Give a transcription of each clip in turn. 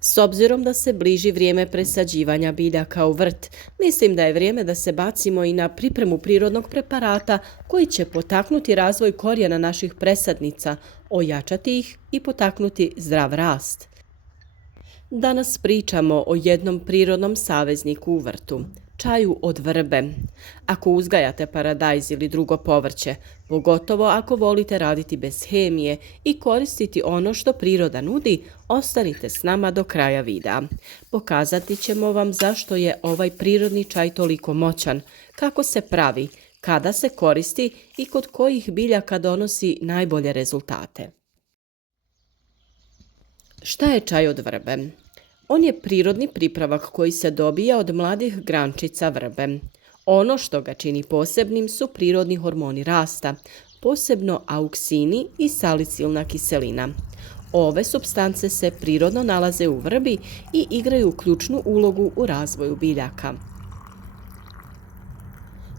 S obzirom da se bliži vrijeme presađivanja biljaka u vrt, mislim da je vrijeme da se bacimo i na pripremu prirodnog preparata koji će potaknuti razvoj korijena naših presadnica, ojačati ih i potaknuti zdrav rast. Danas pričamo o jednom prirodnom savezniku u vrtu, čaju od vrbe. Ako uzgajate paradajz ili drugo povrće, pogotovo ako volite raditi bez hemije i koristiti ono što priroda nudi, ostanite s nama do kraja videa. Pokazati ćemo vam zašto je ovaj prirodni čaj toliko moćan, kako se pravi, kada se koristi i kod kojih biljaka donosi najbolje rezultate. Šta je čaj od vrbe? On je prirodni pripravak koji se dobija od mladih grančica vrbe. Ono što ga čini posebnim su prirodni hormoni rasta, posebno auksini i salicilna kiselina. Ove supstance se prirodno nalaze u vrbi i igraju ključnu ulogu u razvoju biljaka.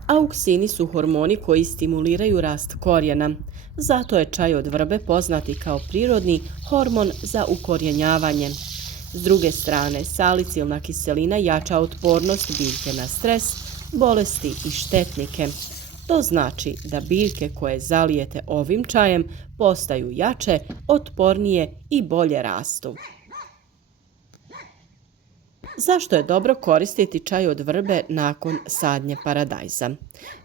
Auksini su hormoni koji stimuliraju rast korijena. Zato je čaj od vrbe poznati kao prirodni hormon za ukorjenjavanje. S druge strane, salicilna kiselina jača otpornost biljke na stres, bolesti i štetnike. To znači da biljke koje zalijete ovim čajem postaju jače, otpornije i bolje rastu. Zašto je dobro koristiti čaj od vrbe nakon sadnje paradajza?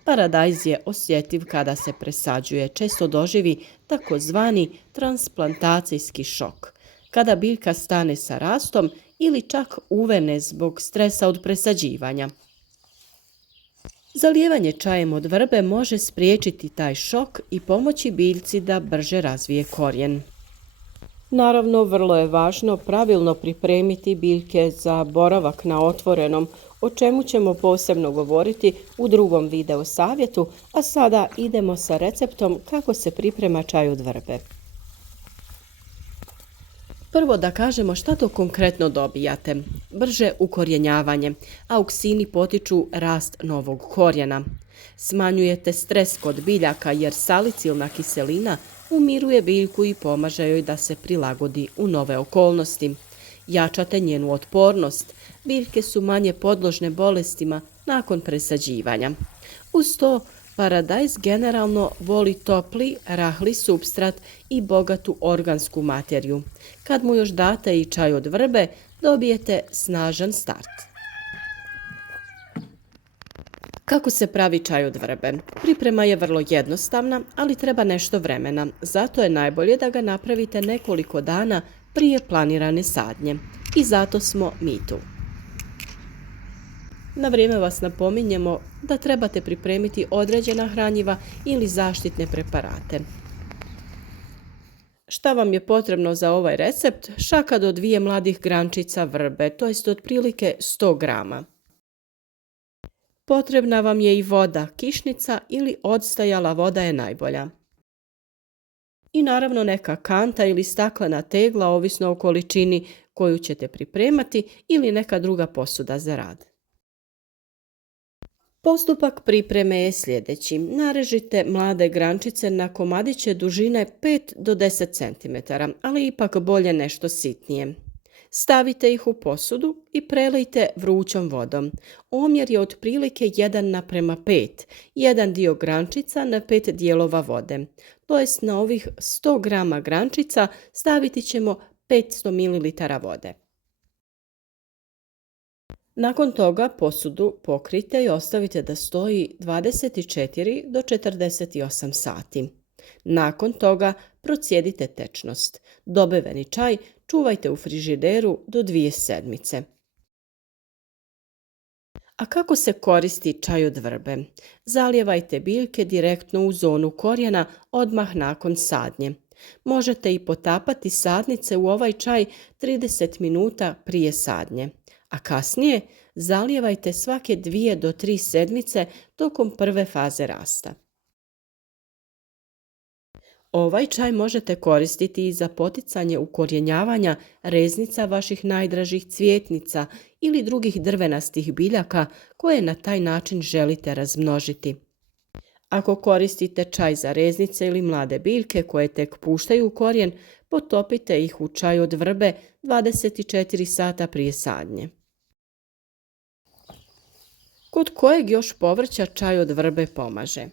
Paradajz je osjetljiv kada se presađuje, često doživi takozvani transplantacijski šok, kada biljka stane sa rastom ili čak uvene zbog stresa od presađivanja. Zalijevanje čajem od vrbe može spriječiti taj šok i pomoći biljci da brže razvije korijen. Naravno, vrlo je važno pravilno pripremiti biljke za boravak na otvorenom, o čemu ćemo posebno govoriti u drugom video savjetu, a sada idemo sa receptom kako se priprema čaj od vrbe. Prvo da kažemo šta to konkretno dobijate. Brže ukorjenjavanje. Auksini potiču rast novog korijena. Smanjujete stres kod biljaka jer salicilna kiselina umiruje biljku i pomaže joj da se prilagodi u nove okolnosti. Jačate njenu otpornost. Biljke su manje podložne bolestima nakon presađivanja. Uz to, paradajz generalno voli topli, rahli supstrat i bogatu organsku materiju. Kad mu još date i čaj od vrbe, dobijete snažan start. Kako se pravi čaj od vrbe? Priprema je vrlo jednostavna, ali treba nešto vremena. Zato je najbolje da ga napravite nekoliko dana prije planirane sadnje. I zato smo mi tu. Na vrijeme vas napominjemo da trebate pripremiti određena hranjiva ili zaštitne preparate. Šta vam je potrebno za ovaj recept? Šaka do 2 mladih grančica vrbe, to jest otprilike 100 grama. Potrebna vam je i voda, kišnica ili odstajala voda je najbolja. I naravno neka kanta ili staklena tegla, ovisno o količini koju ćete pripremati, ili neka druga posuda za rad. Postupak pripreme je sljedeći. Narežite mlade grančice na komadiće dužine 5 do 10 cm, ali ipak bolje nešto sitnije. Stavite ih u posudu i prelijte vrućom vodom. Omjer je otprilike 1:5, jedan dio grančica na 5 dijelova vode. To jest na ovih 100 grama grančica staviti ćemo 500 ml vode. Nakon toga posudu pokrijte i ostavite da stoji 24 do 48 sati. Nakon toga procijedite tečnost. Dobiveni čaj čuvajte u frižideru do 2 sedmice. A kako se koristi čaj od vrbe? Zalijevajte biljke direktno u zonu korijena odmah nakon sadnje. Možete i potapati sadnice u ovaj čaj 30 minuta prije sadnje. A kasnije zalijevajte svake 2 do 3 sedmice tokom prve faze rasta. Ovaj čaj možete koristiti i za poticanje ukorjenjavanja reznica vaših najdražih cvjetnica ili drugih drvenastih biljaka koje na taj način želite razmnožiti. Ako koristite čaj za reznice ili mlade biljke koje tek puštaju korijen, Potopite ih u čaj od vrbe 24 sata prije sadnje. Kod kojeg još povrća čaj od vrbe pomaže?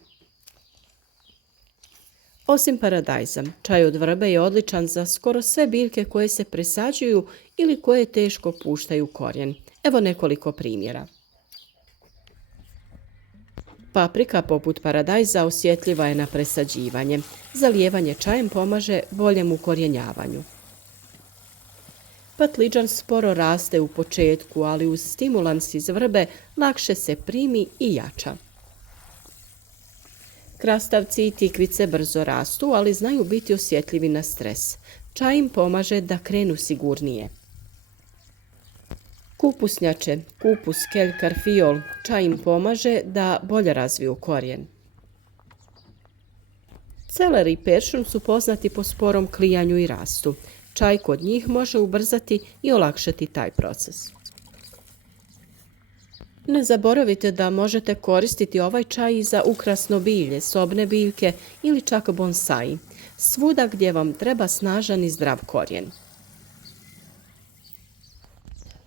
Osim paradajza, čaj od vrbe je odličan za skoro sve biljke koje se presađuju ili koje teško puštaju korijen. Evo nekoliko primjera. Paprika poput paradajza osjetljiva je na presađivanje. Zalijevanje čajem pomaže boljem ukorijenjavanju. Patliđan sporo raste u početku, ali uz stimulans iz vrbe lakše se primi i jača. Krastavci i tikvice brzo rastu, ali znaju biti osjetljivi na stres. Čaj im pomaže da krenu sigurnije. Kupusnjače, kupus, kelj, karfiol, čaj im pomaže da bolje razviju korijen. Celer i peršun su poznati po sporom klijanju i rastu. Čaj kod njih može ubrzati i olakšati taj proces. Ne zaboravite da možete koristiti ovaj čaj i za ukrasno bilje, sobne biljke ili čak bonsai, svuda gdje vam treba snažan i zdrav korijen.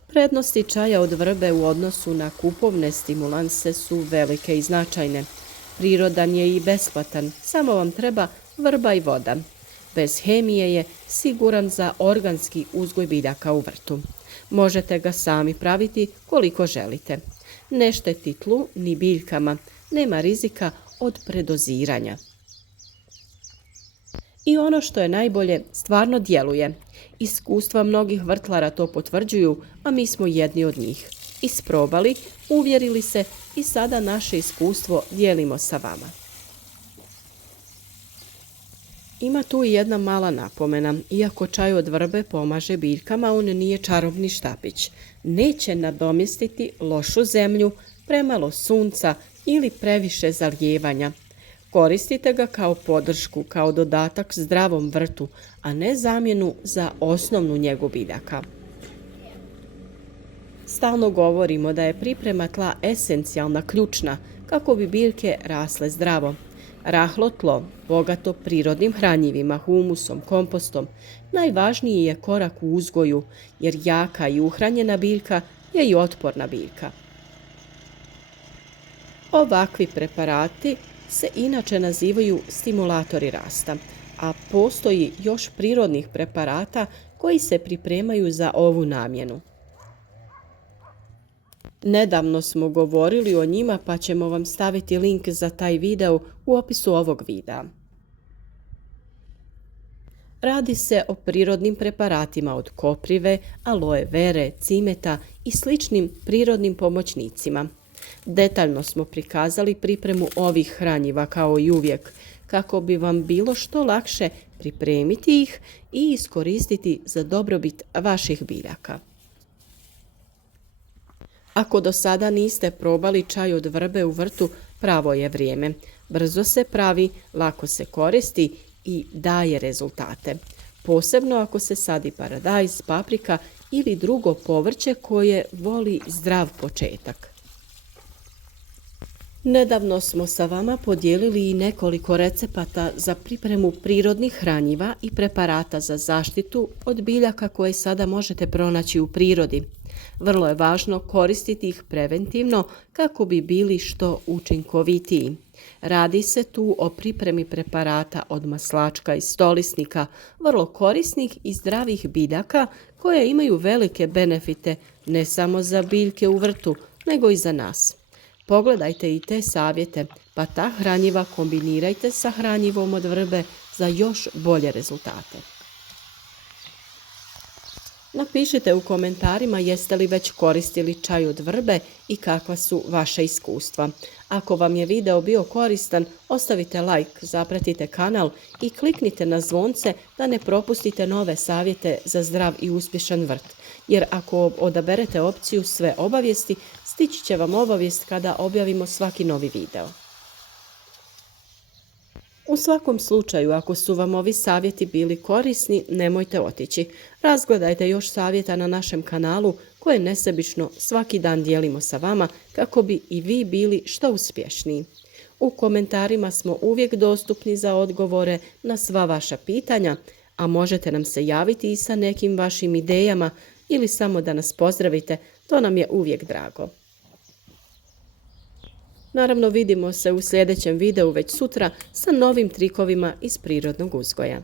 Prednosti čaja od vrbe u odnosu na kupovne stimulanse su velike i značajne. Prirodan je i besplatan, samo vam treba vrba i voda. Bez hemije je siguran za organski uzgoj biljaka u vrtu. Možete ga sami praviti koliko želite. Ne šteti tlu ni biljkama, nema rizika od predoziranja. I ono što je najbolje, stvarno djeluje. Iskustva mnogih vrtlara to potvrđuju, a mi smo jedni od njih. Isprobali, uvjerili se i sada naše iskustvo dijelimo sa vama. Ima tu i jedna mala napomena. Iako čaj od vrbe pomaže biljkama, on nije čarobni štapić. Neće nadomjestiti lošu zemlju, premalo sunca ili previše zalijevanja. Koristite ga kao podršku, kao dodatak zdravom vrtu, a ne zamjenu za osnovnu njegu biljaka. Stalno govorimo da je priprema tla esencijalna, ključna, kako bi biljke rasle zdravo. Rahlo tlo, bogato prirodnim hranjivima, humusom, kompostom, najvažniji je korak u uzgoju, jer jaka i uhranjena biljka je i otporna biljka. Ovakvi preparati se inače nazivaju stimulatori rasta, a postoji još prirodnih preparata koji se pripremaju za ovu namjenu. Nedavno smo govorili o njima, pa ćemo vam staviti link za taj video u opisu ovog videa. Radi se o prirodnim preparatima od koprive, aloe vere, cimeta i sličnim prirodnim pomoćnicima. Detaljno smo prikazali pripremu ovih hranjiva kao i uvijek, kako bi vam bilo što lakše pripremiti ih i iskoristiti za dobrobit vaših biljaka. Ako do sada niste probali čaj od vrbe u vrtu, pravo je vrijeme. Brzo se pravi, lako se koristi i daje rezultate. Posebno ako se sadi paradajz, paprika ili drugo povrće koje voli zdrav početak. Nedavno smo sa vama podijelili i nekoliko recepata za pripremu prirodnih hranjiva i preparata za zaštitu od biljaka koje sada možete pronaći u prirodi. Vrlo je važno koristiti ih preventivno kako bi bili što učinkovitiji. Radi se tu o pripremi preparata od maslačka i stolisnika, vrlo korisnih i zdravih biljaka koje imaju velike benefite ne samo za biljke u vrtu, nego i za nas. Pogledajte i te savjete, pa ta hranjiva kombinirajte sa hranjivom od vrbe za još bolje rezultate. Napišite u komentarima jeste li već koristili čaj od vrbe i kakva su vaša iskustva. Ako vam je video bio koristan, ostavite like, zapratite kanal i kliknite na zvonce da ne propustite nove savjete za zdrav i uspješan vrt. Jer ako odaberete opciju sve obavijesti, stići će vam obavijest kada objavimo svaki novi video. U svakom slučaju, ako su vam ovi savjeti bili korisni, nemojte otići. Razgledajte još savjeta na našem kanalu koje nesebično svaki dan dijelimo sa vama kako bi i vi bili što uspješniji. U komentarima smo uvijek dostupni za odgovore na sva vaša pitanja, a možete nam se javiti i sa nekim vašim idejama ili samo da nas pozdravite, to nam je uvijek drago. Naravno, vidimo se u sljedećem videu već sutra sa novim trikovima iz prirodnog uzgoja.